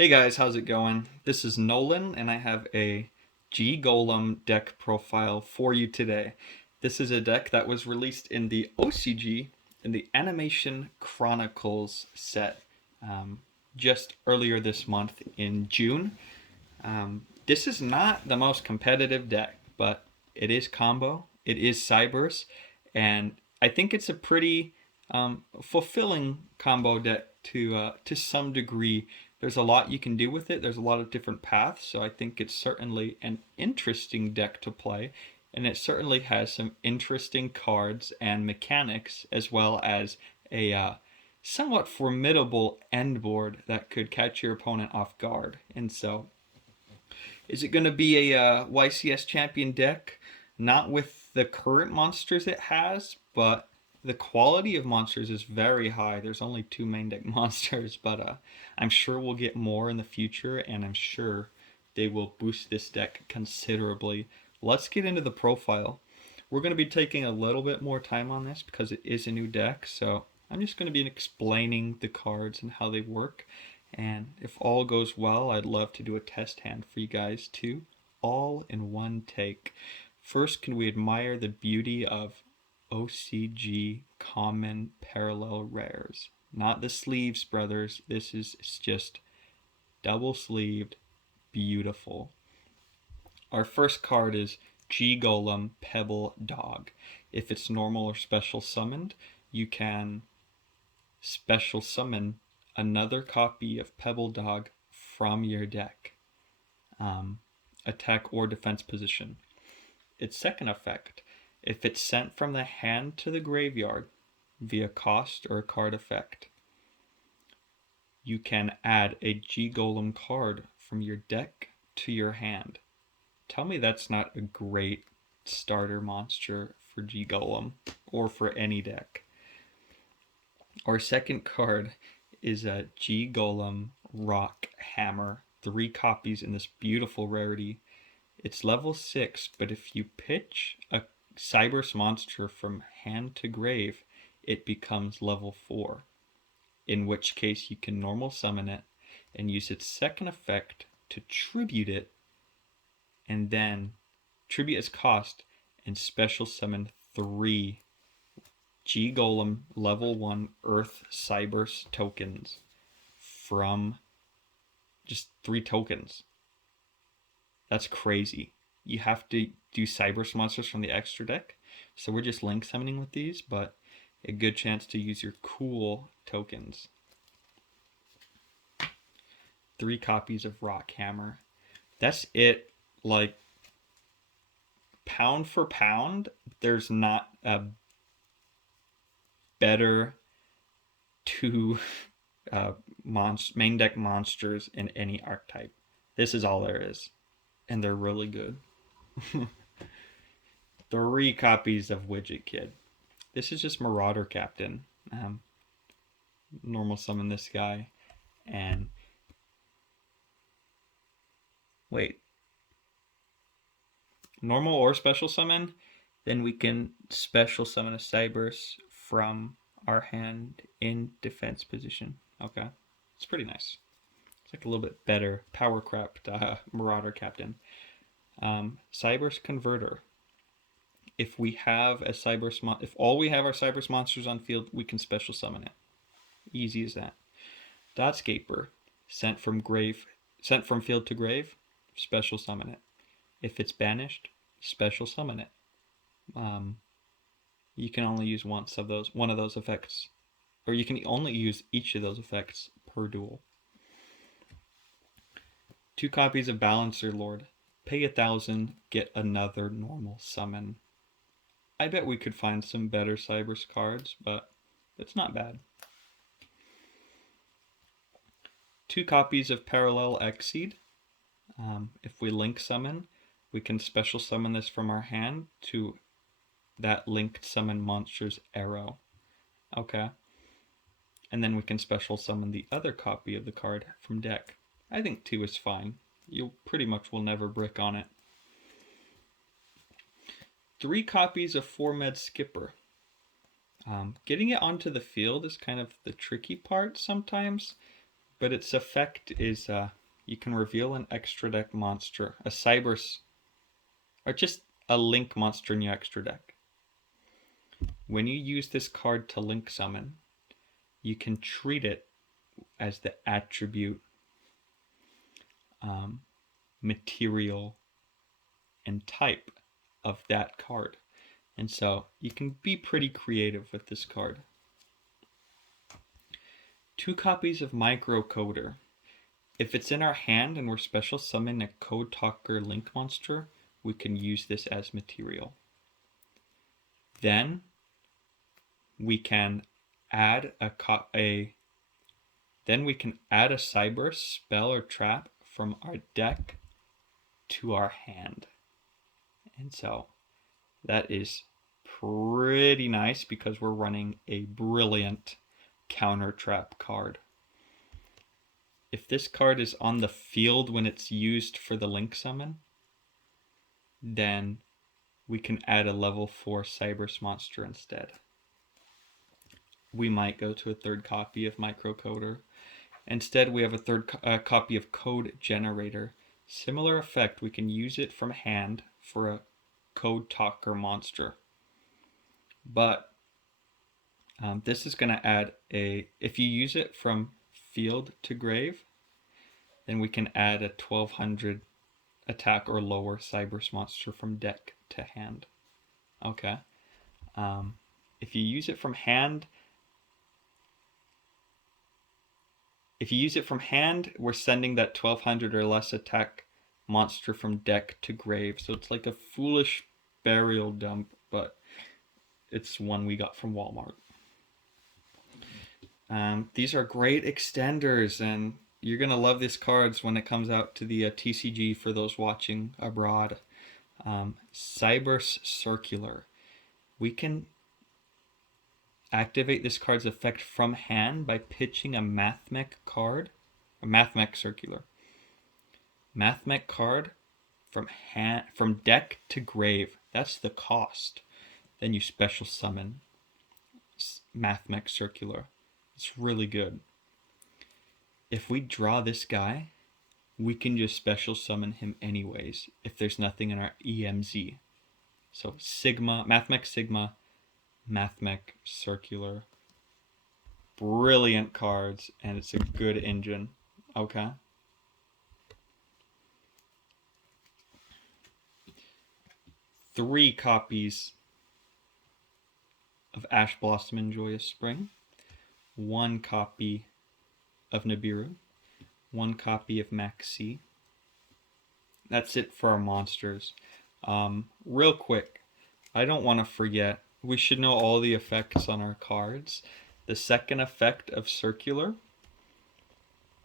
Hey guys, how's it going? This is Nolan, and I have a G-Golem deck profile for you today. This is a deck that was released in the OCG in the Animation Chronicles set just earlier this month in June. This is not the most competitive deck, but it is combo, it is Cybers, and I think it's a pretty fulfilling combo deck to some degree. There's a lot you can do with it. There's a lot of different paths, so I think it's certainly an interesting deck to play, and it certainly has some interesting cards and mechanics, as well as a somewhat formidable end board that could catch your opponent off guard. And so, is it going to be a YCS champion deck? Not with the current monsters it has, but the quality of monsters is very high. There's only two main deck monsters, but I'm sure we'll get more in the future, and I'm sure they will boost this deck considerably. Let's get into the profile. We're going to be taking a little bit more time on this because it is a new deck, so I'm just going to be explaining the cards and how they work. And if all goes well, I'd love to do a test hand for you guys too, all in one take. First, can we admire the beauty of OCG common parallel rares? Not the sleeves, brothers. This is just double sleeved, beautiful. Our first card is G-Golem Pebble Dog. If it's normal or special summoned, you can special summon another copy of Pebble Dog from your deck. Attack or defense position. Its second effect, if it's sent from the hand to the graveyard via cost or card effect, you can add a G-Golem card from your deck to your hand. Tell me that's not a great starter monster for G-Golem or for any deck. Our second card is a G-Golem Rock Hammer. 3 copies in this beautiful rarity. It's level 6, but if you pitch a Cybers monster from hand to grave, it becomes level 4. In which case you can normal summon it and use its second effect to tribute it, and then tribute its cost and special summon 3 G-Golem level 1 Earth Cybers tokens from just 3 tokens. That's crazy. You have to do Cybers monsters from the extra deck. So we're just link summoning with these, but a good chance to use your cool tokens. 3 copies of Rock Hammer. That's it. Like, pound for pound, there's not a better 2 main deck monsters in any archetype. This is all there is, and they're really good. 3 copies of Widget Kid. This is just Marauder Captain. Normal summon this guy, and wait, normal or special summon, then we can special summon a Cybers from our hand in defense position. Okay, it's pretty nice. It's like a little bit better power crept Marauder Captain. Cybers Converter. If we have a Cybers if all we have are Cybers monsters on field, we can special summon it. Easy as that. Dotscaper. Sent from field to grave, special summon it. If it's banished, special summon it. You can only use one of those effects, or you can only use each of those effects per duel. 2 copies of Balancer Lord. Pay 1,000, get another normal summon. I bet we could find some better Cybers cards, but it's not bad. 2 copies of Parallel Exceed. If we link summon, we can special summon this from our hand to that linked summon monster's arrow. Okay. And then we can special summon the other copy of the card from deck. I think 2 is fine. You pretty much will never brick on it. 3 copies of 4-Med Skipper. Getting it onto the field is kind of the tricky part sometimes, but its effect is you can reveal an extra deck monster, a Cyberse, or just a link monster in your extra deck. When you use this card to link summon, you can treat it as the attribute, material, and type of that card. And so you can be pretty creative with this card. 2 copies of Microcoder. If it's in our hand and we're special summoning a Code Talker Link monster, we can use this as material. Then we can add a Cyberse spell or trap from our deck to our hand. And so that is pretty nice because we're running a brilliant counter trap card. If this card is on the field when it's used for the link summon, then we can add a level 4 Cyberse monster instead. We might go to a 3rd copy of Microcoder. Instead, we have a 3rd copy of Code Generator. Similar effect, we can use it from hand for a Code Talker monster. But this is going to add if you use it from field to grave, then we can add a 1200 attack or lower Cyberse monster from deck to hand. Okay. If you use it from hand, we're sending that 1200 or less attack monster from deck to grave. So it's like a foolish burial dump, but it's one we got from Walmart. These are great extenders, and you're going to love these cards when it comes out to the TCG for those watching abroad. Cyberse Circular. We can activate this card's effect from hand by pitching a Mathmech card, a Mathmech Circular. Mathmech card from deck to grave. That's the cost. Then you special summon Mathmech Circular. It's really good. If we draw this guy, we can just special summon him anyways if there's nothing in our EMZ. So Mathmech Sigma, Mathmech Circular. Brilliant cards, and it's a good engine. Okay. Three copies of Ash Blossom and Joyous Spring. 1 copy of Nibiru. 1 copy of Maxi. That's it for our monsters. Real quick, I don't want to forget, we should know all the effects on our cards. The second effect of Circular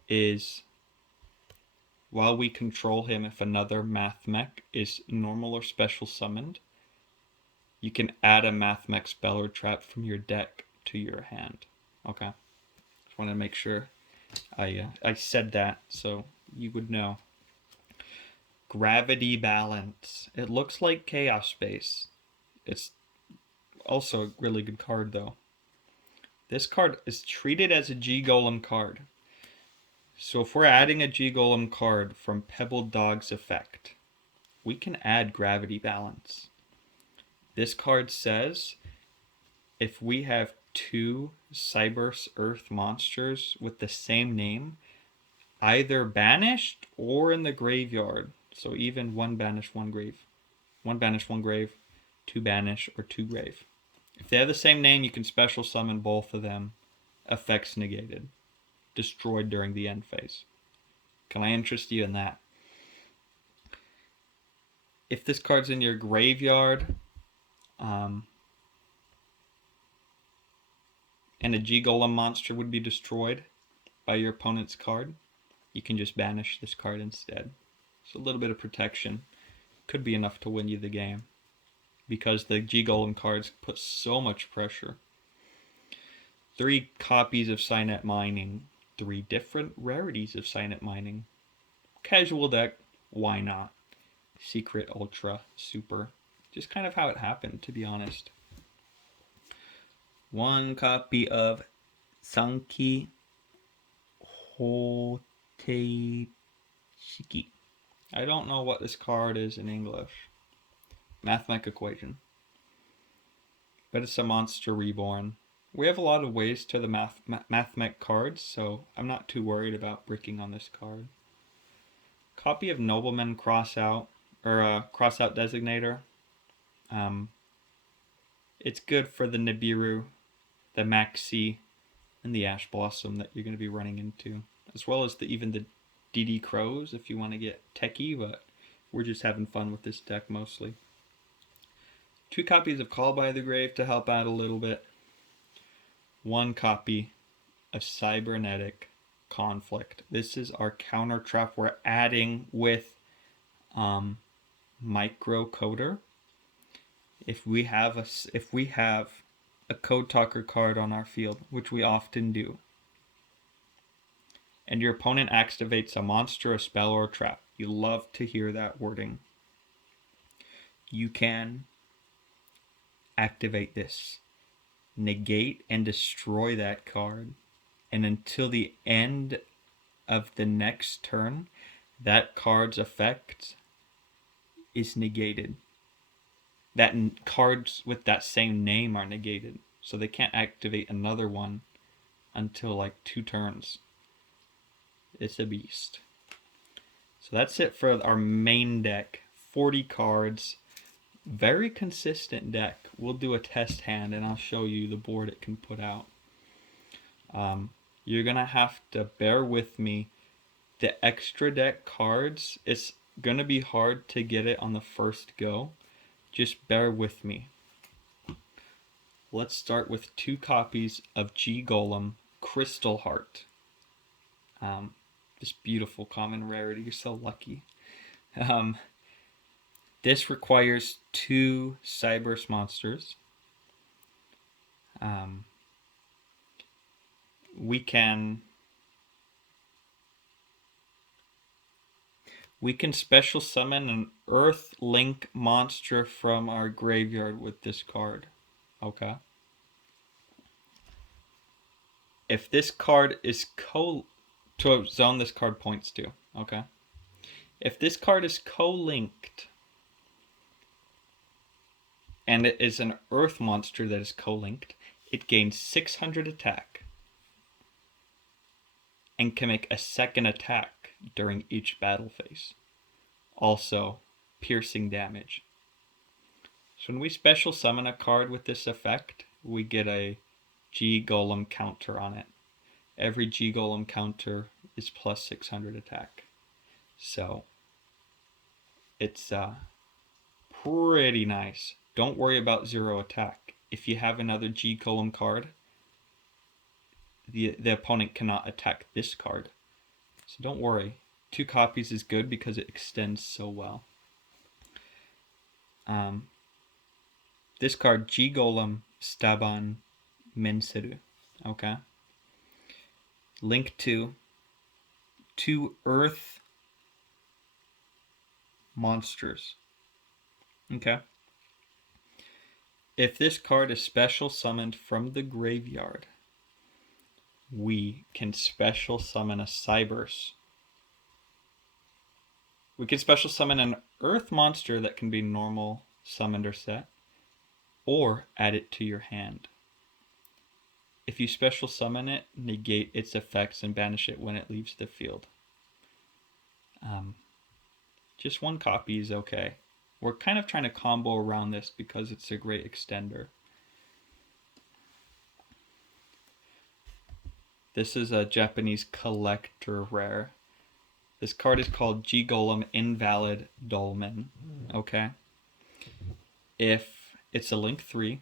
is while we control him, if another Mathmech is normal or special summoned, you can add a Mathmech spell or trap from your deck to your hand. Okay. Just want to make sure I said that so you would know. Gravity Balance. It looks like Chaos Space. It's also a really good card though. This card is treated as a G-Golem card. So if we're adding a G-Golem card from Pebble Dog's effect, we can add Gravity Balance. This card says if we have 2 Cyberse Earth monsters with the same name, either banished or in the graveyard, so even 1 banish, 1 grave, 1 banish, 1 grave, 2 banish, or 2 grave. If they have the same name, you can special summon both of them. Effects negated. Destroyed during the end phase. Can I interest you in that? If this card's in your graveyard, and a G-Golem monster would be destroyed by your opponent's card, you can just banish this card instead. So a little bit of protection could be enough to win you the game, because the G-Golem cards put so much pressure. 3 copies of Signet Mining. 3 different rarities of Signet Mining. Casual deck, why not? Secret, Ultra, Super. Just kind of how it happened, to be honest. 1 copy of Sankey Hoteshiki. I don't know what this card is in English. Mathematical equation. But it's a monster reborn. We have a lot of ways to the mathemech cards, so I'm not too worried about bricking on this card. Copy of Nobleman Crossout, or Crossout Designator. It's good for the Nibiru, the Maxi, and the Ash Blossom that you're going to be running into, as well as even the DD Crows if you want to get techie, but we're just having fun with this deck mostly. 2 copies of Call by the Grave to help out a little bit. 1 copy of Cybernetic Conflict. This is our counter trap we're adding with Microcoder. If we have a Code Talker card on our field, which we often do, and your opponent activates a monster, a spell, or a trap, you love to hear that wording, you can activate this, negate and destroy that card, and until the end of the next turn, that card's effect is negated. That cards with that same name are negated, so they can't activate another one until like 2 turns. It's a beast. So that's it for our main deck. 40 cards. Very consistent deck. We'll do a test hand and I'll show you the board it can put out. You're going to have to bear with me. The extra deck cards, it's going to be hard to get it on the first go. Just bear with me. Let's start with 2 copies of G-Golem Crystal Heart. This beautiful common rarity. You're so lucky. This requires 2 Cyberse monsters. We can special summon an Earth Link monster from our graveyard with this card. Okay. If this card is to zone this card points to, okay? If this card is co-linked, and it is an Earth monster that is co-linked, it gains 600 attack, and can make a second attack during each battle phase. Also, piercing damage. So when we special summon a card with this effect, we get a G-Golem counter on it. Every G-Golem counter is plus 600 attack. So, it's pretty nice. Don't worry about 0 attack. If you have another G-Golem card, the opponent cannot attack this card. So don't worry. 2 copies is good because it extends so well. This card, G-Golem Staban Menseru. Okay. Link to 2 Earth monsters. Okay. If this card is special summoned from the graveyard, we can special summon a Cyberse. We can special summon an Earth monster that can be normal, summoned, or set, or add it to your hand. If you special summon it, negate its effects and banish it when it leaves the field. Just 1 copy is okay. We're kind of trying to combo around this because it's a great extender. This is a Japanese collector rare. This card is called G-Golem Invalid Dolmen. Okay. If it's a link 3,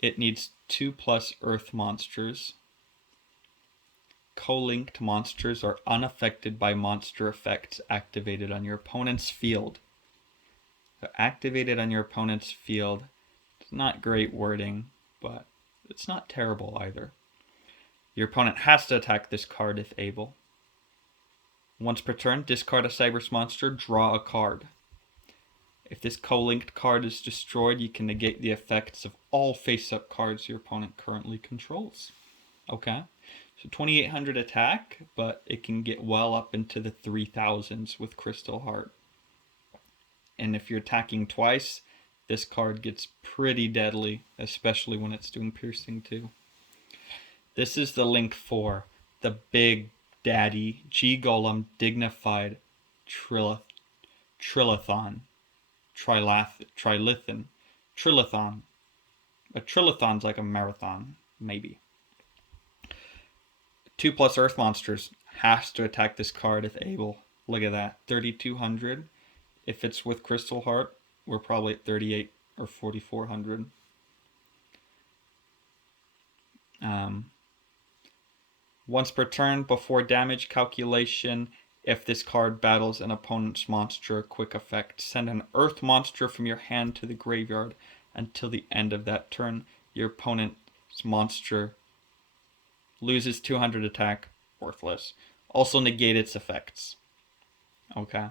it needs 2+ Earth monsters. Co-linked monsters are unaffected by monster effects activated on your opponent's field. So activated on your opponent's field, it's not great wording, but it's not terrible either. Your opponent has to attack this card if able. Once per turn, discard a Cyberse monster, draw a card. If this co-linked card is destroyed, you can negate the effects of all face-up cards your opponent currently controls. Okay? So 2800 attack, but it can get well up into the 3000s with Crystal Heart. And if you're attacking twice, this card gets pretty deadly, especially when it's doing piercing too. This is the link for the Big Daddy G-Golem Dignified Trilathon. Trilithon. A trilathon's like a marathon, maybe. 2+ Earth monsters has to attack this card if able. Look at that, 3200. If it's with Crystal Heart, we're probably at 38 or 4400. Once per turn, before damage calculation, if this card battles an opponent's monster, quick effect, send an Earth monster from your hand to the graveyard until the end of that turn. Your opponent's monster loses 200 attack, worthless. Also negate its effects. Okay.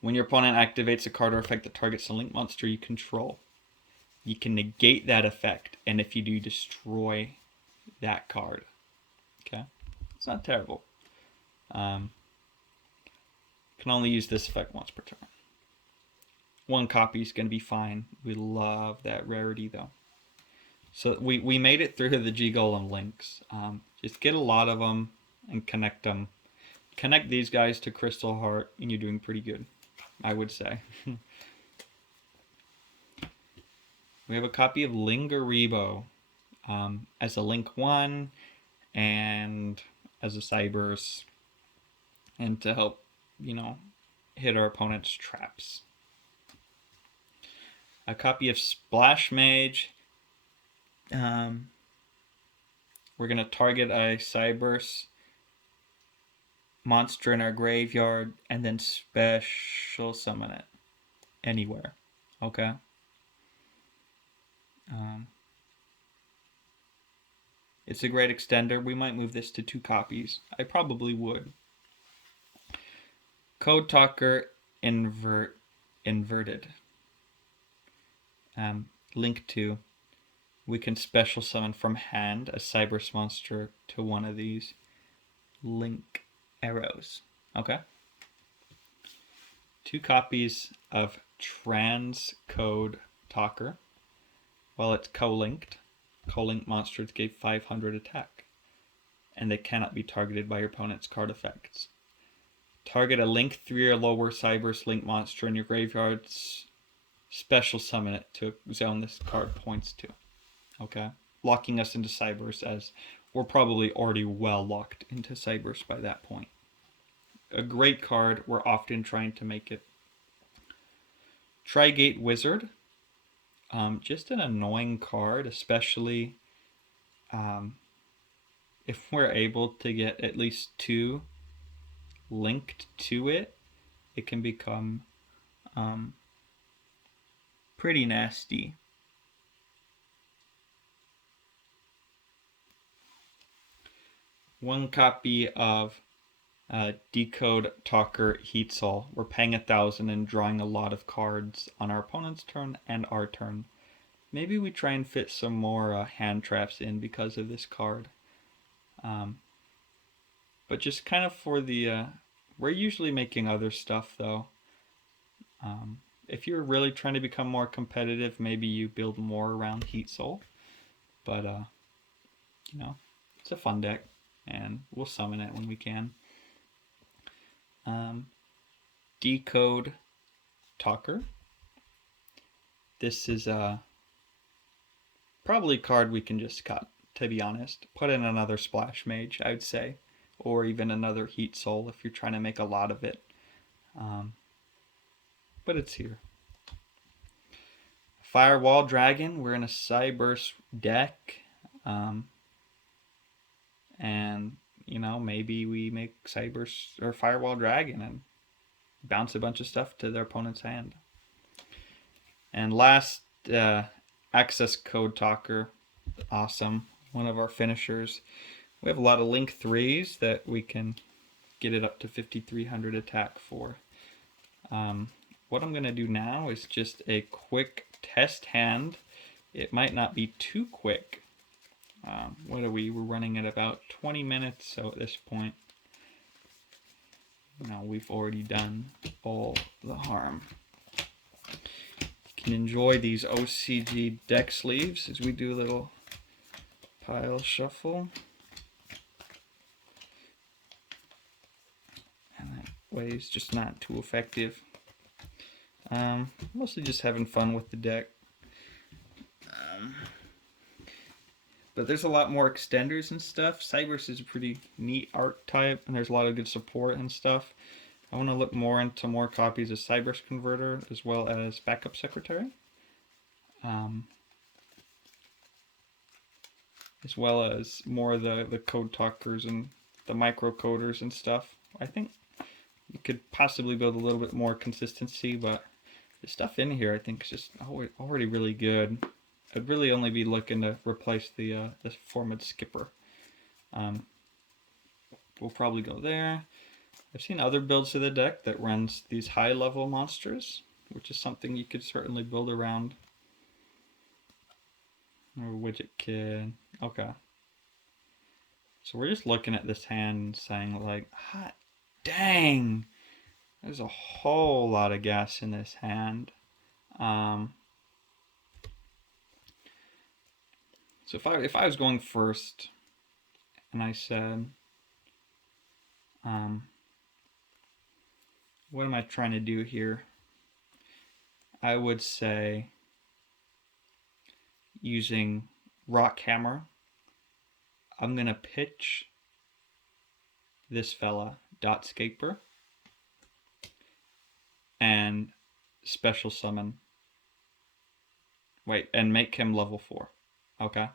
When your opponent activates a card or effect that targets a link monster you control, you can negate that effect, and if you do, destroy that card. Okay, it's not terrible. Can only use this effect once per turn. 1 copy is going to be fine. We love that rarity though. So we made it through the G-Golem links. Just get a lot of them and connect them. Connect these guys to Crystal Heart and you're doing pretty good, I would say. We have a copy of Lingaribo as a Link 1 and as a Cyberse, and to help, hit our opponent's traps. A copy of Splash Mage. We're going to target a Cyberse monster in our graveyard and then special summon it anywhere. Okay? It's a great extender. We might move this to 2 copies. I probably would. Code Talker Inverted. Link 2. We can special summon from hand a Cyberse monster to one of these link arrows. Okay? 2 copies of Transcode Talker. While it's co-linked, co-linked monsters gave 500 attack, and they cannot be targeted by your opponent's card effects. Target a link 3 or lower Cyberse link monster in your graveyards, special summon it to a zone this card points to. Okay? Locking us into Cyberse, as we're probably already well locked into Cyberse by that point. A great card. We're often trying to make it. Trigate Wizard. Just an annoying card, especially if we're able to get at least 2 linked to it. It can become pretty nasty. One copy of Decode Talker Heat Soul. We're paying 1,000 and drawing a lot of cards on our opponent's turn and our turn. Maybe we try and fit some more hand traps in because of this card. But just kind of for the... we're usually making other stuff though. If you're really trying to become more competitive, maybe you build more around Heat Soul. But, it's a fun deck, and we'll summon it when we can. Decode Talker. This is probably a card we can just cut, to be honest. Put in another Splash Mage, I would say, or even another Heat Soul if you're trying to make a lot of it. But it's here. Firewall Dragon. We're in a Cyberse deck. And, maybe we make Cyberse or Firewall Dragon and bounce a bunch of stuff to their opponent's hand. And last, Access Code Talker. Awesome. One of our finishers. We have a lot of Link 3s that we can get it up to 5,300 attack for. What I'm going to do now is just a quick test hand. It might not be too quick, What are we? We're running at about 20 minutes, so at this point, we've already done all the harm. You can enjoy these OCG deck sleeves as we do a little pile shuffle. And that way it's just not too effective. Mostly just having fun with the deck. But there's a lot more extenders and stuff. Cybers is a pretty neat art type, and there's a lot of good support and stuff. I want to look more into more copies of Cybers Converter as well as Backup Secretary. As well as more of the code talkers and the microcoders and stuff. I think you could possibly build a little bit more consistency, but the stuff in here I think is just already really good. I'd really only be looking to replace the format skipper. We'll probably go there. I've seen other builds of the deck that runs these high level monsters, which is something you could certainly build around. Or Widget Kid. Okay. So we're just looking at this hand and saying like, hot dang! There's a whole lot of gas in this hand. So if I was going first, and I said, what am I trying to do here? I would say using Rock Hammer, I'm gonna pitch this fella, Dotscaper, and special summon. Wait, and make him level 4. Okay.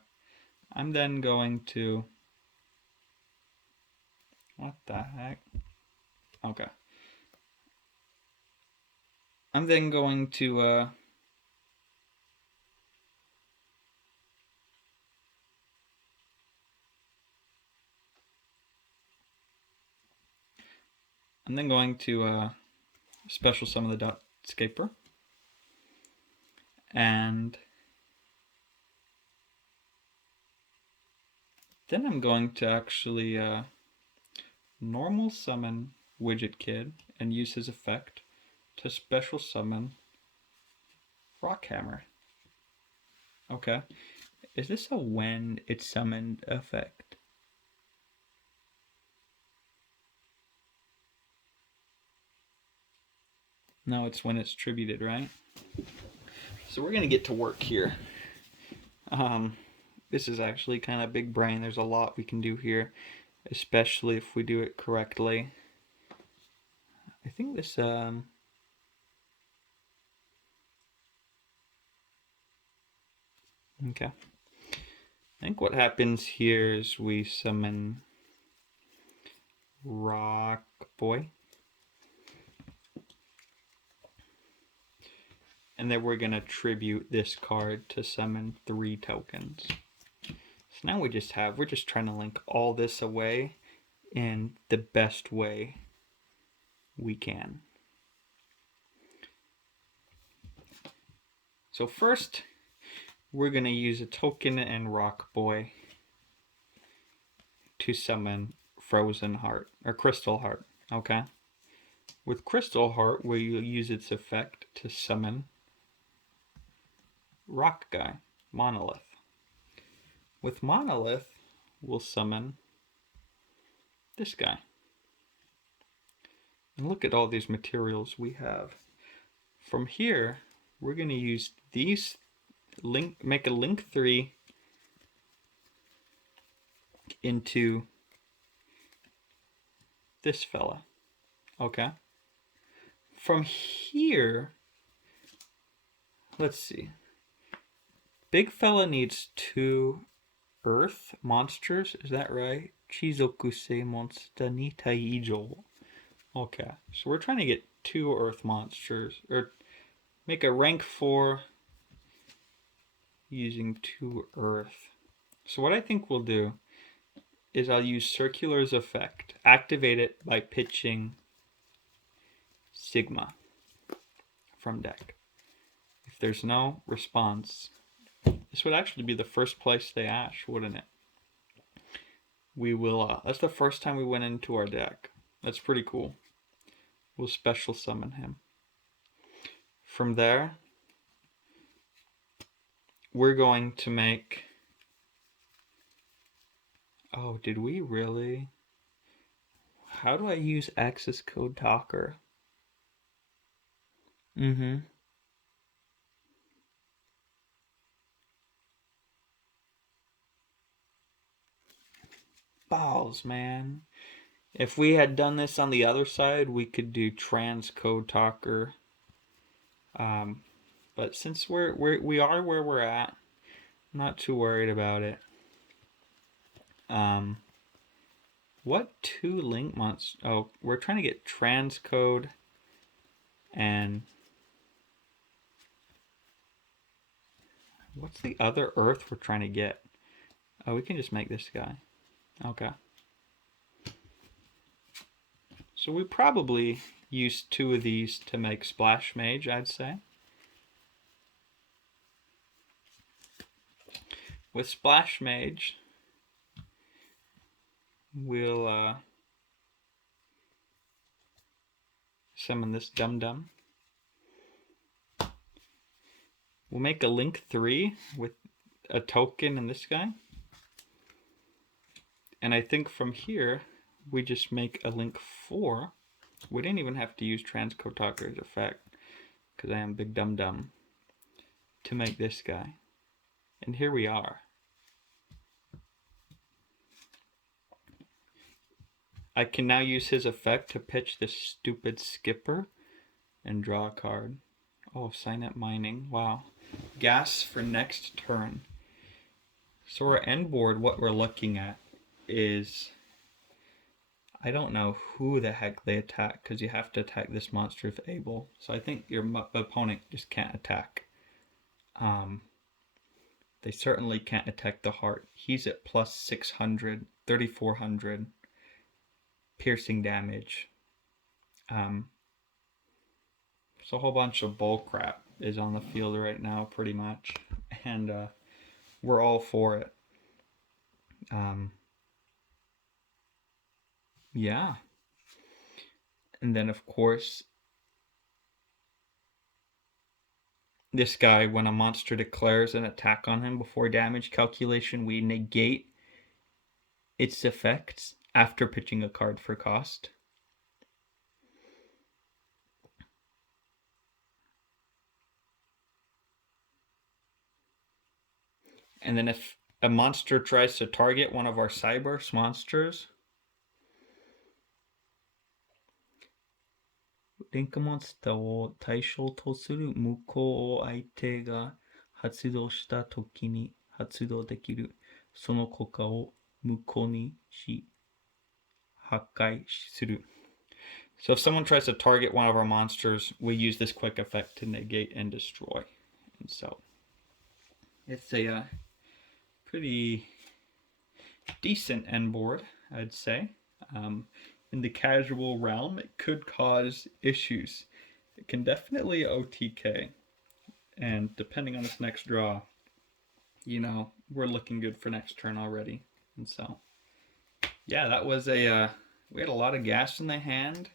I'm then going to... What the heck? Okay. I'm then going to... I'm then going to special summon the Dotscaper. And then I'm going to actually normal summon Widget Kid and use his effect to special summon Rockhammer. Okay. Is this a when it's summoned effect? No, it's when it's tributed, right? So we're gonna get to work here. This is actually kind of big brain. There's a lot we can do here, especially if we do it correctly. I think this okay. I think what happens here is we summon Rock Boy. And then we're gonna tribute this card to summon 3 tokens. So now we're just trying to link all this away in the best way we can. So first, we're gonna use a token and Rock Boy to summon Frozen Heart, or Crystal Heart, okay? With Crystal Heart, we'll use its effect to summon Rock Guy, Monolith. With Monolith, we'll summon this guy. And look at all these materials we have. From here, we're going to use these, make a link 3 into this fella. Okay? From here, let's see. Big fella needs 2 earth monsters, is that right? Chizokuse monster ni taijo. Okay, so we're trying to get 2 earth monsters, or make a rank 4 using 2 earth. So what I think we'll do is I'll use Circular's effect, activate it by pitching Sigma from deck. If there's no response, this would actually be the first place they ash, wouldn't it? we will, that's the first time we went into our deck. That's pretty cool. We'll special summon him. From there, we're going to make, oh, did we really? How do I use access code Talker? Balls, man. If we had done this on the other side, we could do transcode Talker. But since we are where we're at, I'm not too worried about it. What two link monsters? Oh, we're trying to get transcode and what's the other Earth we're trying to get? Oh, we can just make this guy. Okay. So we probably use two of these to make Splash Mage, I'd say. With Splash Mage, we'll summon this dum-dum. We'll make a link 3 with a token and this guy. And I think from here, we just make a link 4. We didn't even have to use transcode Talker's effect, because I am big dum-dum, to make this guy. And here we are. I can now use his effect to pitch this stupid skipper and draw a card. Oh, sign up mining. Wow. Gas for next turn. So our end board, what we're looking at is, I don't know who the heck they attack, because you have to attack this monster if able. So I think your opponent just can't attack. They certainly can't attack the heart. He's at plus 600, 3400 piercing damage. So a whole bunch of bull crap is on the field right now, pretty much, and we're all for it. Yeah. And then, of course, this guy, when a monster declares an attack on him before damage calculation, we negate its effects after pitching a card for cost. And then if a monster tries to target one of our Cyberse monsters,リンクモンスターを対象とする無効を相手が発動したときに発動できる。その効果を無効にし、破壊する。So if someone tries to target one of our monsters, we use this quick effect to negate and destroy. And so it's a pretty decent end board, I'd say. In the casual realm, it could cause issues. It can definitely OTK. And depending on this next draw, you know, we're looking good for next turn already. And so, yeah, that was a, we had a lot of gas in the hand,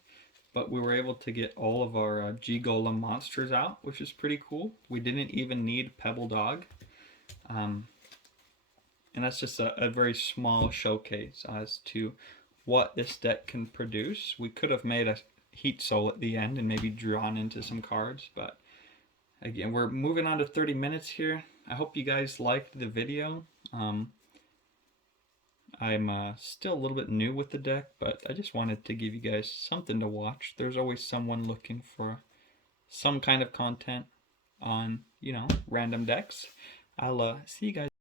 but we were able to get all of our G-Golem monsters out, which is pretty cool. We didn't even need Pebble Dog. And that's just a very small showcase as to what this deck can produce. We could have made a Heat Soul at the end and maybe drawn into some cards, but again, we're moving on to 30 minutes here. I hope you guys liked the video. I'm still a little bit new with the deck, but I just wanted to give you guys something to watch. There's always someone looking for some kind of content on, you know, random decks. I'll see you guys.